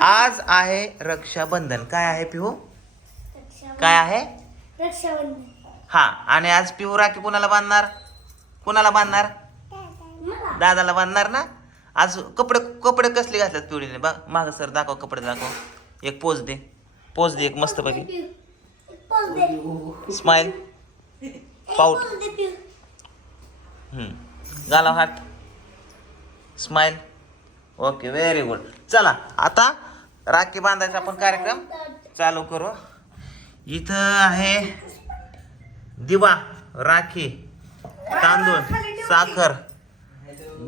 आज आहे रक्षाबंधन. काय आहे पिहू? काय आहे? रक्षाबंधन. हा आणि आज पिहू राखी कुणाला बांधणार? कुणाला बांधणार? दादाला बांधणार ना? आज कपडे कपडे कसले घातल्यात पिवळीने बघ माग सर दाखव कपडे दाखव. एक पोज दे. पोज दे एक मस्त बघी पोच दे. स्माइल पाऊट पोच. गाला हात. स्माइल ओके व्हेरी गुड चला आता राखी बांधायचा आपण कार्यक्रम? चालू करू. इथं आहे दिवा राखी तांदूळ साखर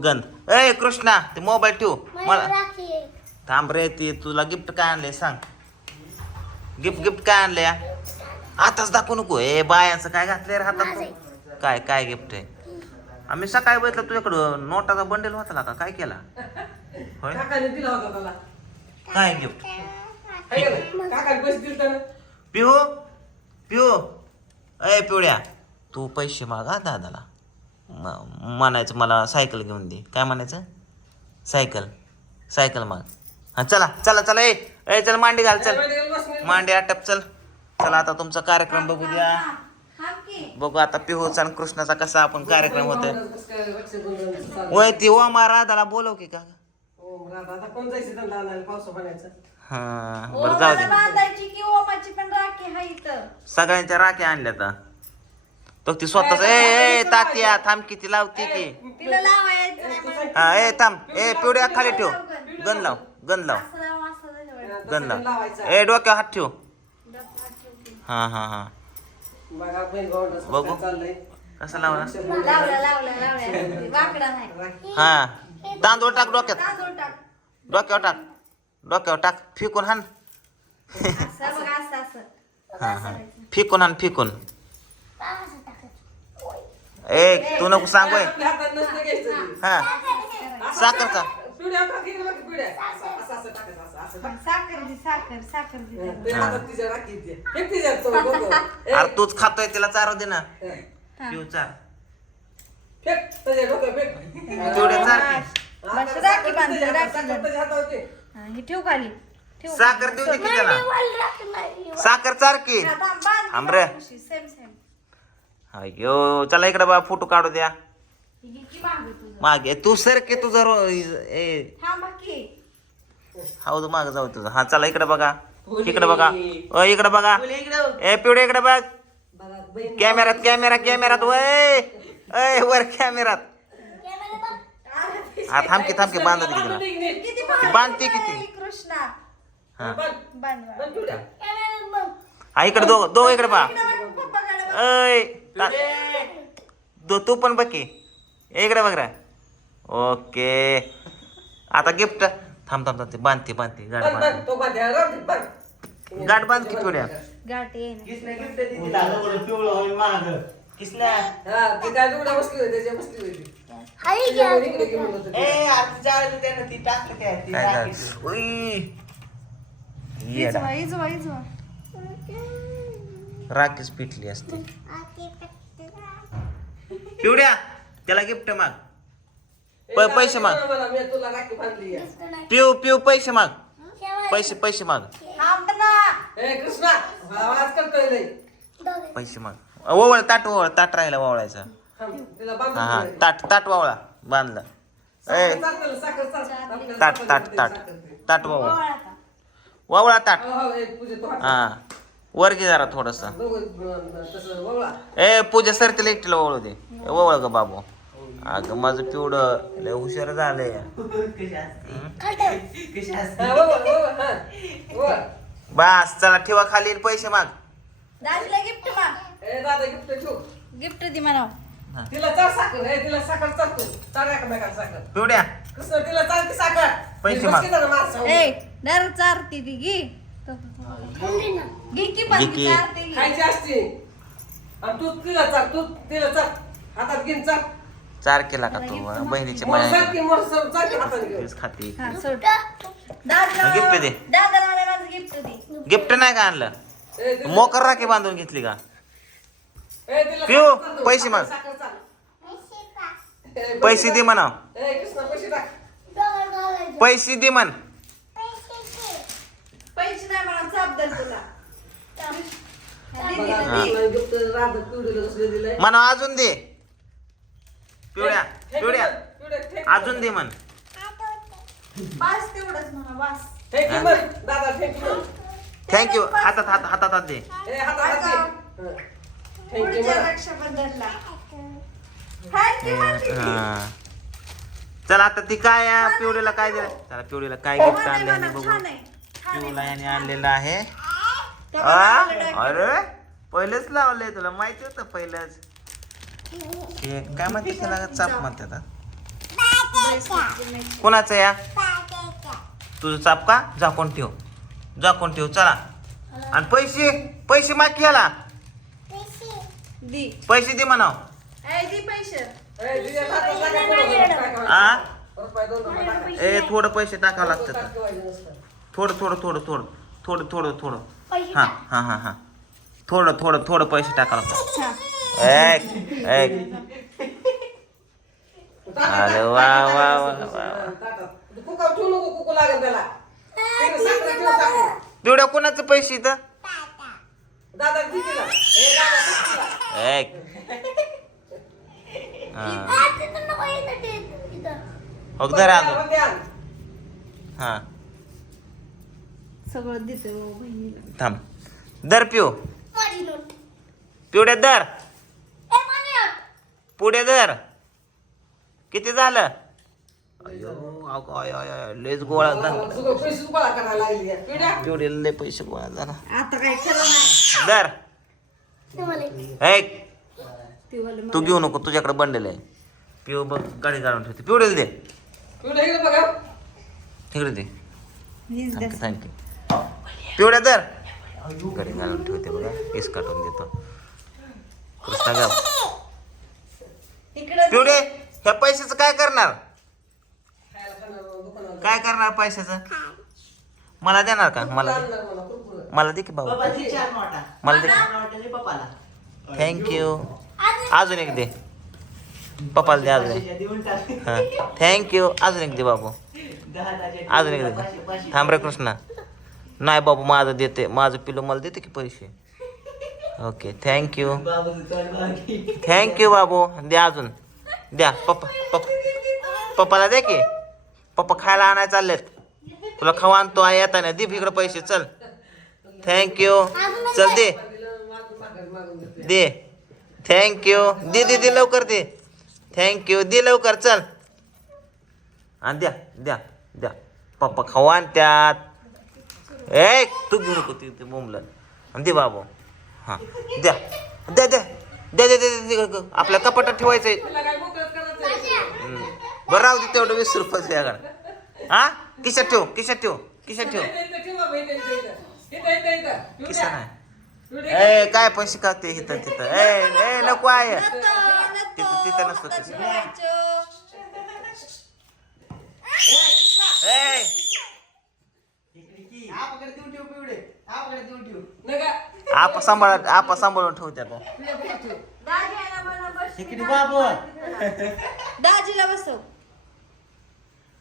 गंध. ए कृष्णा ते मोबाईल ठेवू. मला. थांब रे ते तुला गिफ्ट काय आणले सांग. गिफ्ट गिफ्ट काय आणले आताच दाखवू नको. ए बायांचं काय घातलंय रे हातात? तू? काय काय गिफ्ट आहे? आम्ही सकाळी बघितलं तुझ्याकडं. नोटाचा बंडल होता का? काय केला? होय काकाने दिला होता त्याला. काय गिफ्ट हाय का नाही? पैसे पिऊ पिऊ अय पिवड्या तू पैसे मागा दादाला म- म्हणायचं मला सायकल घेऊन दे काय म्हणायचं सायकल सायकल माग हा चला चला चला ए ए चल मांडी घाल चल मांडी घाल, बस नाही. मांडी आटप चल चला आता तुमचा कार्यक्रम बघू द्या बघू आता पिहूचा आणि कृष्णाचा कसा आपण कार्यक्रम होतोय कसं काय. वय ती ओ मा राधाला बोलव की का हो, आता आता कोण जायचं त्यांना आणायला पावसा पाण्याचं. हा बरं जाऊ दे. बांधायची की ओमाची पण राखी हाय इथं. सगळ्यांच्या राख्या आणल्या आता तो ती स्वतःच ए ए तात्या थांब किती लावते की तिला लावायचं नाही. हा ए थांब. ए पिवड्या खाली ठेव. गन लाव. गन लाव असं लाव, असं लाव. गन लाव. लावायचं. ए डोक्यावर हात ठेव. हा हा हा. बघा बहीण कसं बघू. काय चाललंय. कसं लावला. लावला लावला लावला. वाकडा नाही हा. तांदूळ टाक डोक्यात तांदूळ टाक डोक्यावर टाक डोक्यावर टाक फिकून हान असं बघ असं असं हा हा फिकून हान फिकून. ए तू नको सांगू. आपल्या हातात नसलं घ्यायचं ते. हा साखरचा पिढ्या का किती बघ पिढ्या असं असं असं टाकायचं असं असं टाक. साखर दे साखर साखर दे त्याला. ते हातात तिच्या राखी ते. फेक तिच्यात तो बघ. ए, अरे तूच खातोय तिला चारू दे ना पिऊ चार फेक त्याच्या डोक्यात फेक. तेवढे चार की. हा, बस तर राखी साखर बांध, त्याच्या हातात, राखी साखर त्याच्या हातावर ते. हा, हे ठेव खाली ठेव साखर देऊ दे की त्याला. साखर चार की हा, थांब, बांध. थांब रे. सेम सेम अयो चला इकडे बा फोटो काढू द्या. ही मागे तू सर की तुझा रो ए थांबा की. हाऊ माग जाऊ तुझा. हा चला इकडे बघा. इकडे बघा. ओ इकडे बघा. ए पिवडे इकडे बघ. बघा, बहीण कॅमेरात कॅमेरा कॅमेरात वय. ए वर कॅमेरात कॅमेरा बघ. हा थांब की थांब की बांधत की तिला किती ती बांधते किती? कृष्णा हा बांध, बांध बांध. बांध पिढ्या. कॅमेरा बघ. हा इकडे दोघ दोघ इकडे. ऐ ता- दो तू पण बघ की इकडे बघ रे ओके आता गिफ्ट थांब थांब थांब ते बांधते बांधते गाठ बांध, बांध. बांध बांध, बांध. गाठ बांध की पिवड्या गाठ ना. gift दिली. किसल्या हा, ती काय दुगड्या बसली होती, त्याच्या बसली होती. हाय तिच्या घ्या. वर इकडे घेऊन होतं ते. काय झालं? उई. येडा. इजवा इजवा इजवा राखीच पिटली असते. पिवड्या त्याला गिफ्ट माग प- पैसे माग. मला, मी तुला राखी बांधली आहे. दिसतं नाही. पिऊ पिऊ पैसे माग. पैसे पैसे माग थांब ना ए, कृष्णा आवाज करतोय लय. दोघे. पैसे माग ओवळ ताट ओवळ ताट राहिला तिला हा हा. ताट ताट वावळा बांधला. ए. ताट ताट ताट. ताट वावळा? वावळा ताट. हो, हो, हा. वर घे जरा थोडस. ए पूजा सर तिला एकटीला ओवळू दे. ओवळ ग बाबू. अगं माझं पिवडं लय हुशार झालंय. बस चला ठेवा खाली पैसे माग. दाजीला गिफ्ट माग ए, दादा गिफ्ट ठेव. गिफ्ट दे म्हणा तिला साखर ए, तिला साखर चालतो चाल एकमेकाला साखर पिवड्या तिला चालते साखर पैसे माग. दर चारती ती घे खाली ना. घे की घे पण की. चारती घे. खायची असते आणि तू तिला चाल तू तिला चाल हातात घेऊन चाल चार केला का तू? बहिणीची मोर माया मोर घेऊन तेच खाती गिफ्ट. दे. मला माझं गिफ्ट दे गिफ्ट नाही का आणलं मोकर राखी बांधून घेतली का पिऊ. पैसे माग. पैसे दे कृष्णा पैसे दे म्हण पैसे तुला. म्हणा अजून दे पिवड्या पिवड्या पिवड्या, ठेक. अजून दे म्हण बास तेवढंच म्हणा बास म्हण. दादा म्हण. थँक्यू हातात हात हातात हात दे. हं. हा. चला आता ती काय आहे? पिवडीला काय दिलं? चला पिवडीला काय गिफ्ट आहे आणलं बघू. पिवला याने आणलेलं आहे. आ? अरे पहिलेच लावलंय तुला. माहिती होतं पहिलंच. हे काय म्हणते त्याला? चाप म्हणतात कोणाचं या? तुझं चाप का? झाकून ठेव. झाकून ठेव चला. आणि पैसे पैसे माग घ्याला दी. पैसे दे म्हणाव. ए, दी पैसे. आ. ए थोडं पैसे टाकावं लागतात. थोडं थोडं थोडं थोडं. थोडं थोडं थोडं. हा हा हा हा. थोडं थोडं थोडं पैसे टाकावं लागतात. एक एक टाका, अरे वा, वा, वा, वा. पिवड्या कोणाचं पैसे इथं? दादा कितीला ए दादा कितीला एक हा. हो धर अजून मध्ये आण. हा. सगळं देतो बहिणीला. थांब. दर पिऊ. माझी नोट. पिवड्या दर. पुढे दर. किती झालं? अयो अगं, अय, अय, अय, लयच गोळा झाला. पैसे गोळा करायला लागली आहे. पिढ्या पिवड्याला लय पैसे गोळा झाला. आता काय खरं नाही. दर. एक ती घेऊ नको तुझ्याकडे बनलेलं आहे. पिऊ बघ गाडी काढून ठेवते. पिवडेल दे. पिढ्या इकडे बघा तिकडे दे. थँक्यू पिवड्या दर. गाडी घालून ठेवते बघा. केस काढून देतो. कृष्णा गाव इकडं. पिवडे ह्या पैशाचं काय करणार? काय करणार पैशाचं? मला देणार का? मला दे. मला दे की भाऊ? मला दे. थँक्यू अजून एक दे. पप्पाला दे अजून एक. हां. थँक्यू अजून एक दे बाबू. अजून एक दे. थांब रे कृष्णा. नाही बाबू माझं देते. माझं पिलो मला देते की पैसे? Okay thank you thank you बाबू. द्या अजून. द्या. पप्पा पप्पा पप्पाला दे की? पप्पा खायला आणायला चाललेत. तुला खाऊ आणतो आहे येताना दे इकडे पैसे चल. थँक्यू चल दे. दे. थँक्यू दे दे दे लवकर दे. थँक्यू दे लवकर चल. आणि द्या द्या द्या. पप्पा खाऊ आणत्यात. ए तू घेऊ नको ते ते बोंबलं आणि दे बाबू. हां द्या. द्या द्या. द्या द्या द्या आपल्या कपाटात ठेवायचं आहे? बरं राहू दे तेवढं वीस रुपये तुझ्याकडे हा किशात ठेव किशात ठेव किशात ठेव. किशा नाही. ए काय पण शिकवते इथं तिथं ए ए नको आहे. तिथं- तिथं नसतं. ठेवायचं. ए. आपा सांभाळ आपा सांभाळून. दाजीला बसव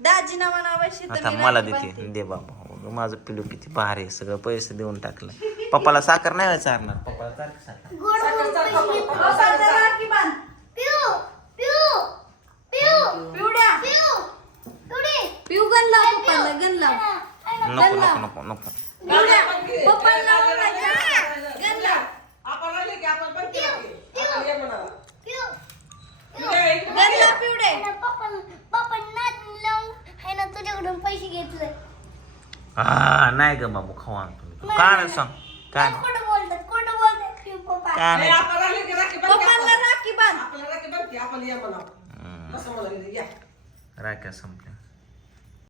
दाजीना म्हणा बशी तर आता मला राखी देते. बांधते. दे बाबा. माझं पिलू किती भारी आहे. सगळं पैसे देऊन टाकलं. पप्पाला साखर नाही चारणार पप्पाला की साखर गोड राखी बांध. पिऊ पिऊ पिऊ. पिवड्या. पिऊ पिवडी. पिऊ गण लाव पप्पाला गण लाव नको नको नको नको पिवड्या आपण घे. पप्पाला लाव दादा, माझ्या. दादा, गण लाव. आपण आले की आपण पण केलं की. आपण ये म्हणाला. पिऊ पिढ्या, इकडे गण ये. लाव पिवडे पप्पा पप्पा नाद लावून आहे ना तुझ्याकडून पैसे घेतले. हा नाही ग बाबू खाऊ आणतो मी. काय नाही सांग? काय नाही खोटं बोलतात खोटं बोलतात. पप्पा. काय ए, नाही आपण आले की राखी बांध पप्पाला. राखी बांध आपल्याला राखी बांध की आपण ये. असं या. राख्या संपल्या.